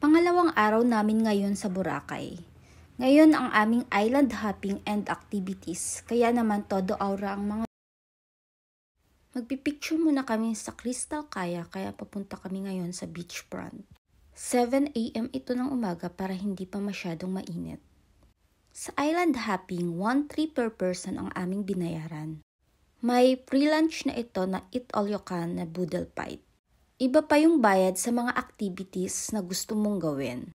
Pangalawang araw namin ngayon sa Boracay. Ngayon ang aming island hopping and activities, kaya naman todo aura ang mga. Magpipicture muna kami sa Crystal Kayak kaya papunta kami ngayon sa beachfront. 7 AM ito ng umaga para hindi pa masyadong mainit. Sa island hopping, 1-3 per person ang aming binayaran. May free lunch na ito na eat all you can na boodle fight. Iba pa yung bayad sa mga activities na gusto mong gawin,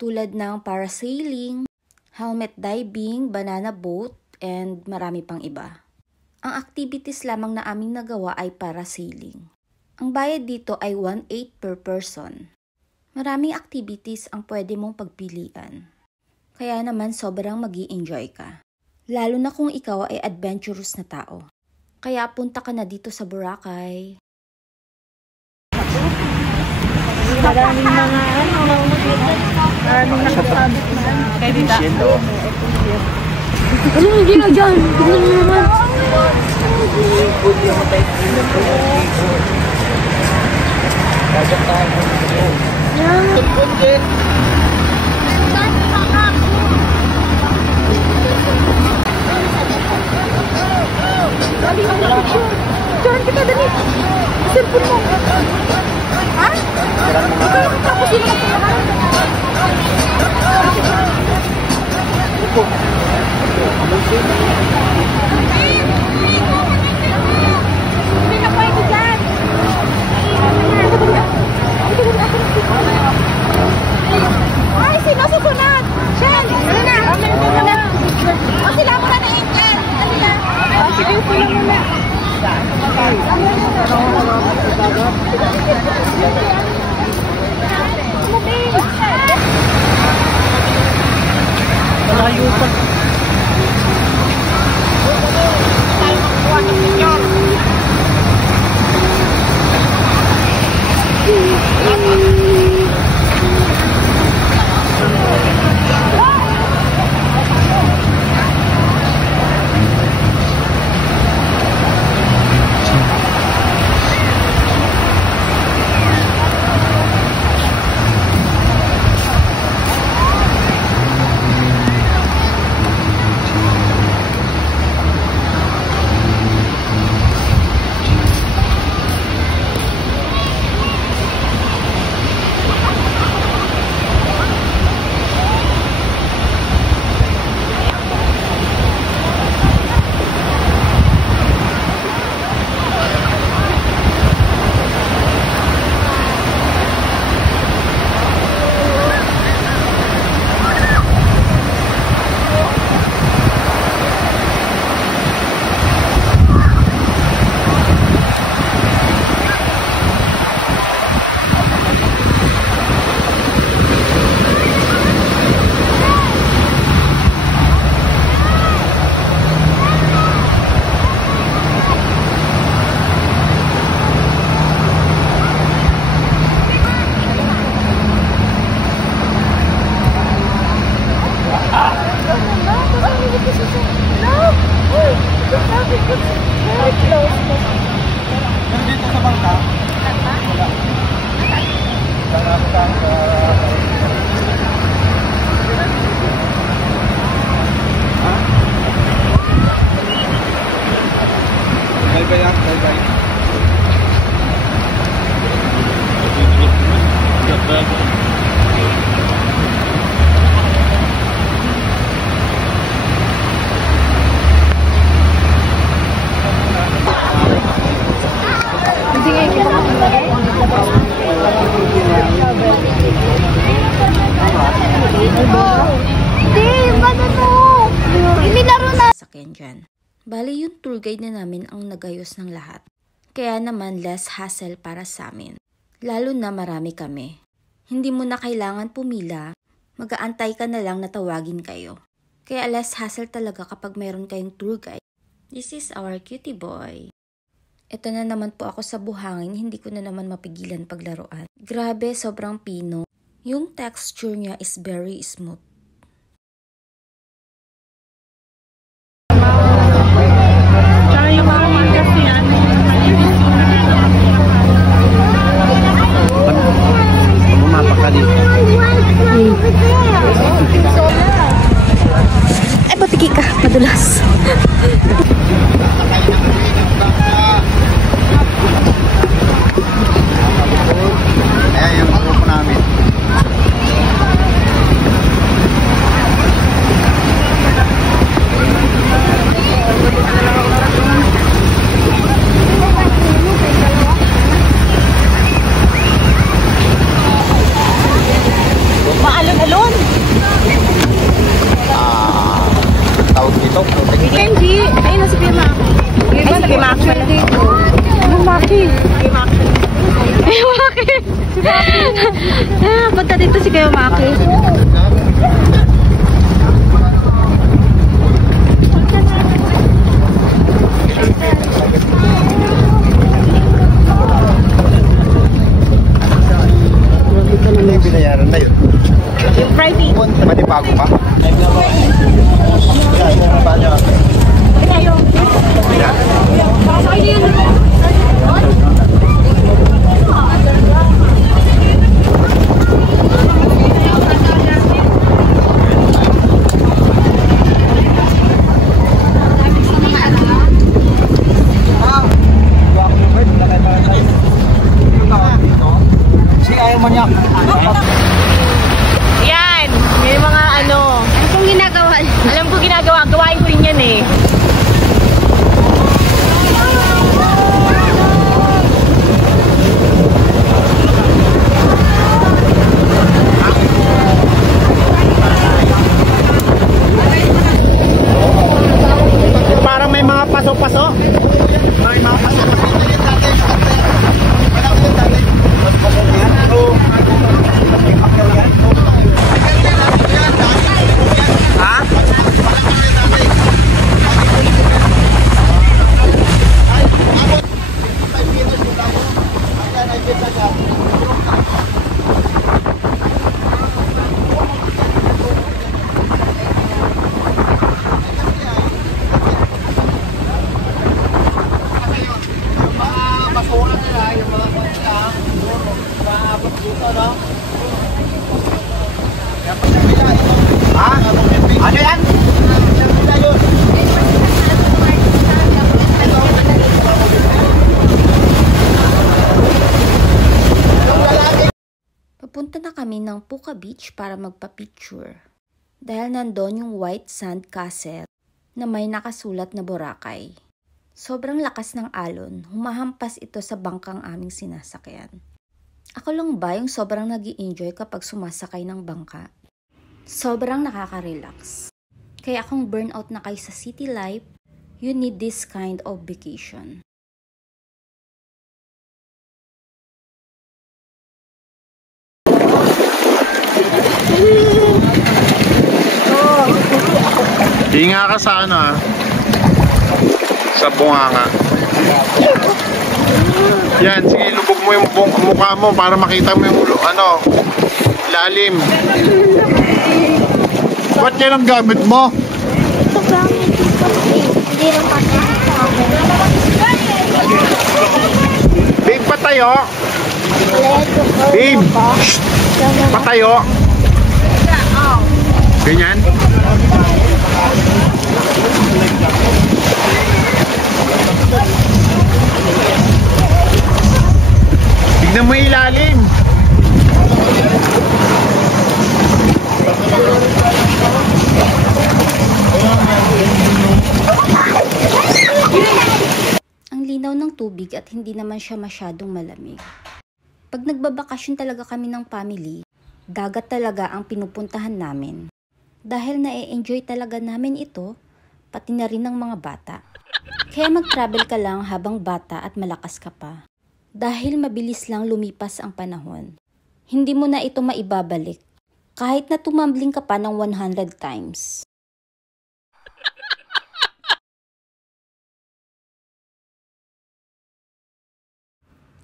tulad ng parasailing, helmet diving, banana boat, and marami pang iba. Ang activities lamang na aming nagawa ay parasailing. Ang bayad dito ay 1.8 per person. Maraming activities ang pwede mong pagpilian. Kaya naman sobrang mag-i-enjoy ka. Lalo na kung ikaw ay adventurous na tao. Kaya punta ka na dito sa Boracay. Maraming mga maraming nakasabit na kay Dita. Ano hindi na dyan? Tignan mo naman. Turun kita dali. Cellphone mo. Ha? Tapos sino ka hindi na pwede dyan. Ay, sino susunod? Shen, ano na? O sila muna na Angel. Sige, sila muna. Malayo pa. Nandito sa bangka? Wala. Bye-bye. Dyan. Bali yung tour guide na namin ang nagayos ng lahat. Kaya naman less hassle para sa amin. Lalo na marami kami. Hindi mo na kailangan pumila, mag-aantay ka na lang na tawagin kayo. Kaya less hassle talaga kapag mayroon kayong tour guide. This is our cutie boy. Ito na naman po ako sa buhangin, hindi ko na naman mapigilan paglaruan. Grabe, sobrang pino. Yung texture niya is very smooth. Bumapa ka dito. Ay, patiki ka. Madulas. Ayan yung grupo namin. Maalon-alon. Tawag dito. Kenji. Ayun na si Pima. Ay, si Pima action. Anong Maki? Pima action. Ay, Maki. Si Maki. Punta dito si Kayo Maki. Ano yung binayaran na yun? Yung Friday. Pati bago pa? Si ayaw man niya. Yan. May mga ano. Ano kong ginagawa? Alam ko ginagawa. Gawain ko rin yan eh. Parang may mga paso-paso. May mga paso-paso. Ha? Ha? Ano yan? Papunta na kami ng Puka Beach para magpa-picture. Dahil nandun yung white sand castle na may nakasulat na Boracay. Sobrang lakas ng alon, humahampas ito sa bangkang aming sinasakyan. Ako lang ba yung sobrang nag-i-enjoy kapag sumasakay ng bangka? Sobrang nakaka-relax. Kaya kung burnout na kayo sa city life, you need this kind of vacation. Hinga ka sa ano sa bunganga. Yan, sige, lubog mo yung mukha mo para makita mo yung ano, lalim. Ba't yan ang gamit mo? Ito gamit. Hindi lang Babe, patayo. Babe, shh. Patayo. Ganyan. Tignan mo ilalim. Ang linaw ng tubig at hindi naman siya masyadong malamig. Pag nagbabakasyon talaga kami ng family, dagat talaga ang pinupuntahan namin. Dahil na-enjoy talaga namin ito, pati na rin ng mga bata. Kaya mag-travel ka lang habang bata at malakas ka pa. Dahil mabilis lang lumipas ang panahon. Hindi mo na ito maibabalik, kahit na tumambling ka pa ng 100 times.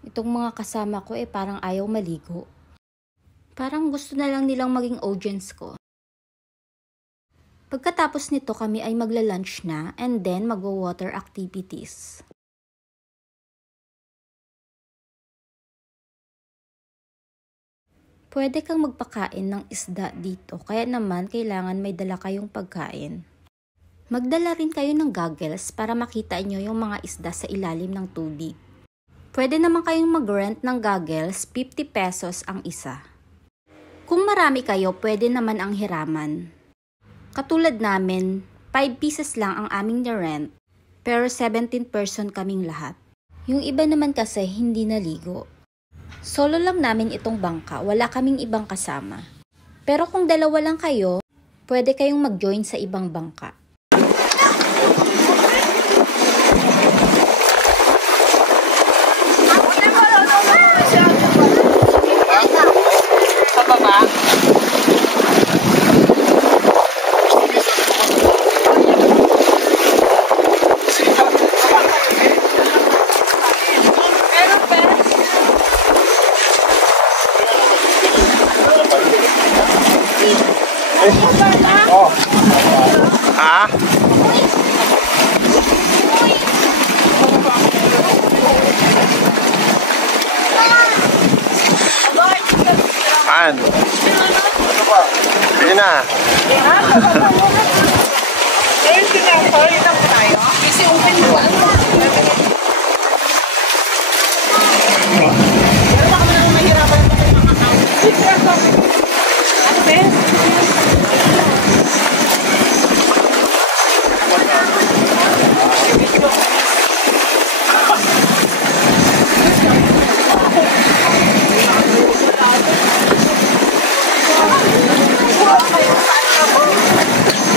Itong mga kasama ko parang ayaw maligo. Parang gusto na lang nilang maging audience ko. Pagkatapos nito kami ay magla-lunch na and then magwa-water activities. Pwede kang magpakain ng isda dito, kaya naman kailangan may dala kayong pagkain. Magdala rin kayo ng goggles para makita nyo yung mga isda sa ilalim ng tubig. Pwede naman kayong mag-rent ng goggles, 50 pesos ang isa. Kung marami kayo, pwede naman ang hiraman. Katulad namin, 5 pieces lang ang aming na-rent, pero 17 person kaming lahat. Yung iba naman kasi hindi naligo. Solo lang namin itong bangka, wala kaming ibang kasama. Pero kung dalawa lang kayo, pwede kayong mag-join sa ibang bangka. Ha? An? Sige na. Kasi open mo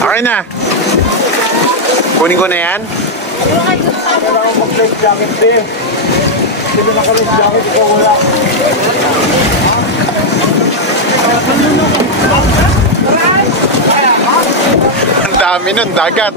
Okay na. Kunin ko na yan. Ang dami nun, dagat.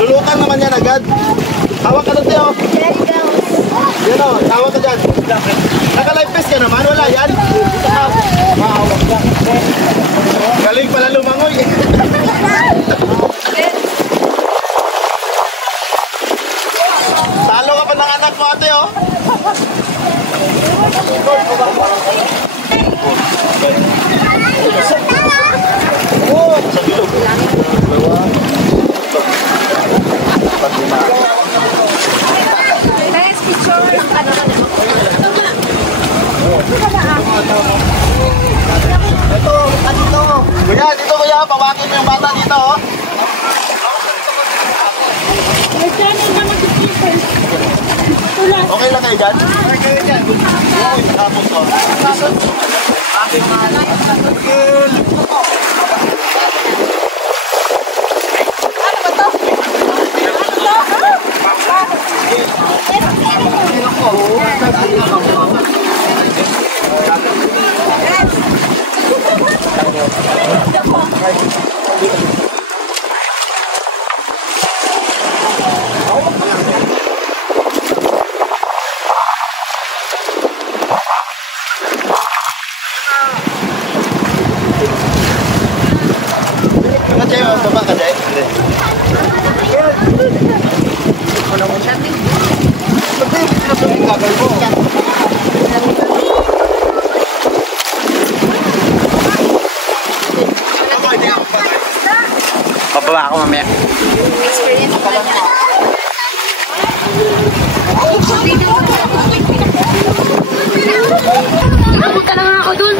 Lulukan naman yan agad. Tawag ka doon, Teo. Yan o, tawag ka dyan. Naka-live vest ka naman, wala yan. Galing pala lumangoy. Talo ka pa ng anak mo, ate, oh. Oh, sa bilog. Next picture. Ito, dito. Kuya, dito kuya, pawakin mo yung bata dito, oh. Okay lang kayo dyan? Okay kayo dyan. Okay, tapos to. Aking mahal. Baba ka Baba ako mamaya. Experience ko lang yan. Punta lang ako dun.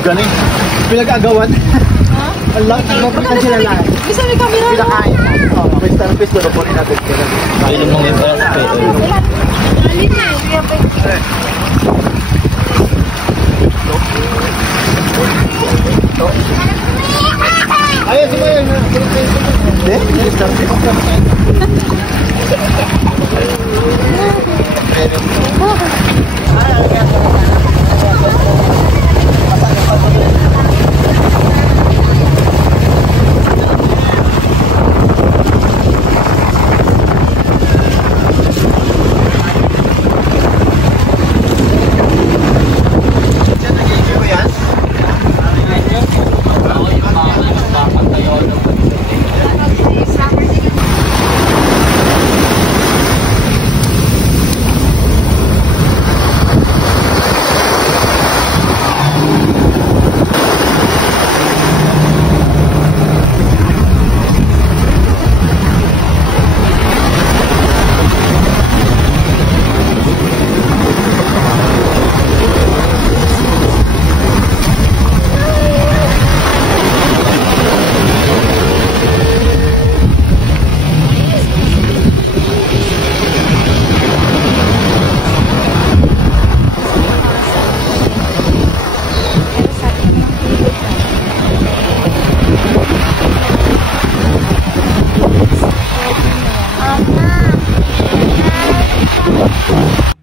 Galing. Pinag-agawan. Allah, nagpapunta sila lahat. Bisa may kami na. Pinakain. Oo, may starfish doon. Punin natin. Kailan mo yung Ayun, sige yun. Hindi, starfish.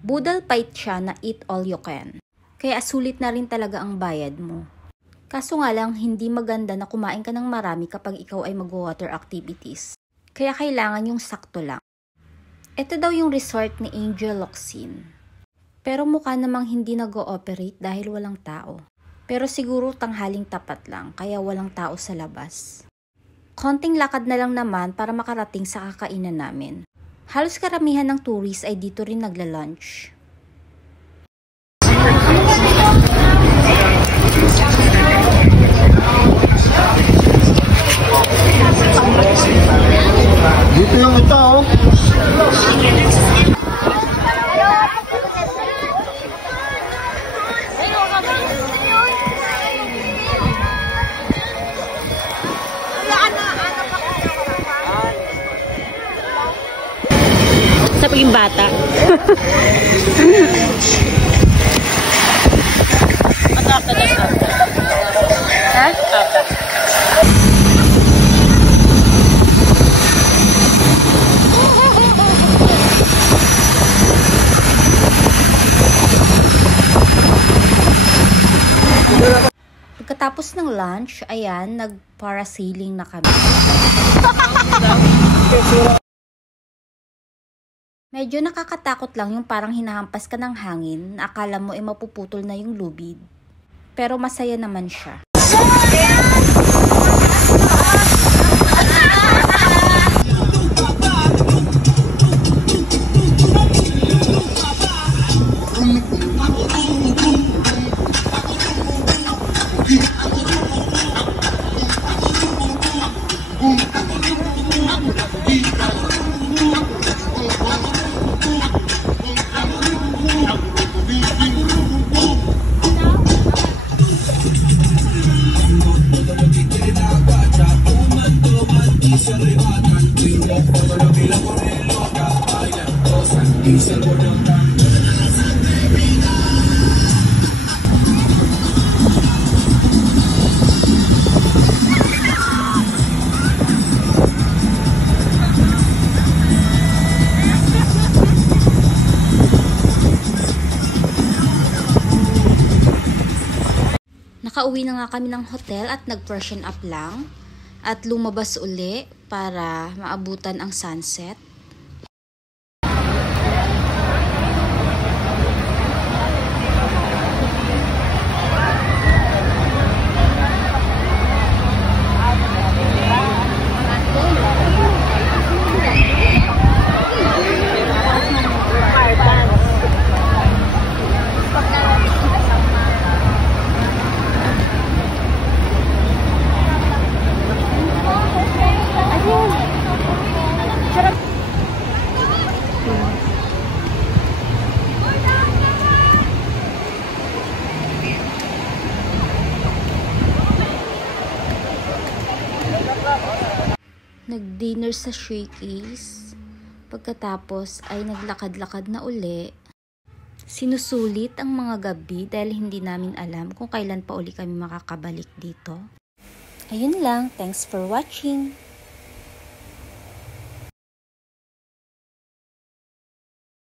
Boodle fight siya na eat all you can. Kaya sulit na rin talaga ang bayad mo. Kaso nga lang, hindi maganda na kumain ka ng marami kapag ikaw ay mag-water activities. Kaya kailangan yung sakto lang. Ito daw yung resort ni Angel Locsin. Pero mukha namang hindi nag-ooperate dahil walang tao. Pero siguro tanghaling tapat lang, kaya walang tao sa labas. Konting lakad na lang naman para makarating sa kakainan namin. Halos karamihan ng tourists ay dito rin nagla-lunch. Dito yung ito, oh. Sa paging bata. Pagkatapos ng lunch, ayan, nag-parasailing na kami. Medyo nakakatakot lang yung parang hinahampas ka ng hangin na akala mo ay mapuputol na yung lubid. Pero masaya naman siya. Nakauwi na nga kami ng hotel at nag-freshen up lang at lumabas uli para maabutan ang sunset. Nag-dinner sa Shakey's. Pagkatapos ay naglakad-lakad na uli. Sinusulit ang mga gabi dahil hindi namin alam kung kailan pa uli kami makakabalik dito. Ayun lang. Thanks for watching.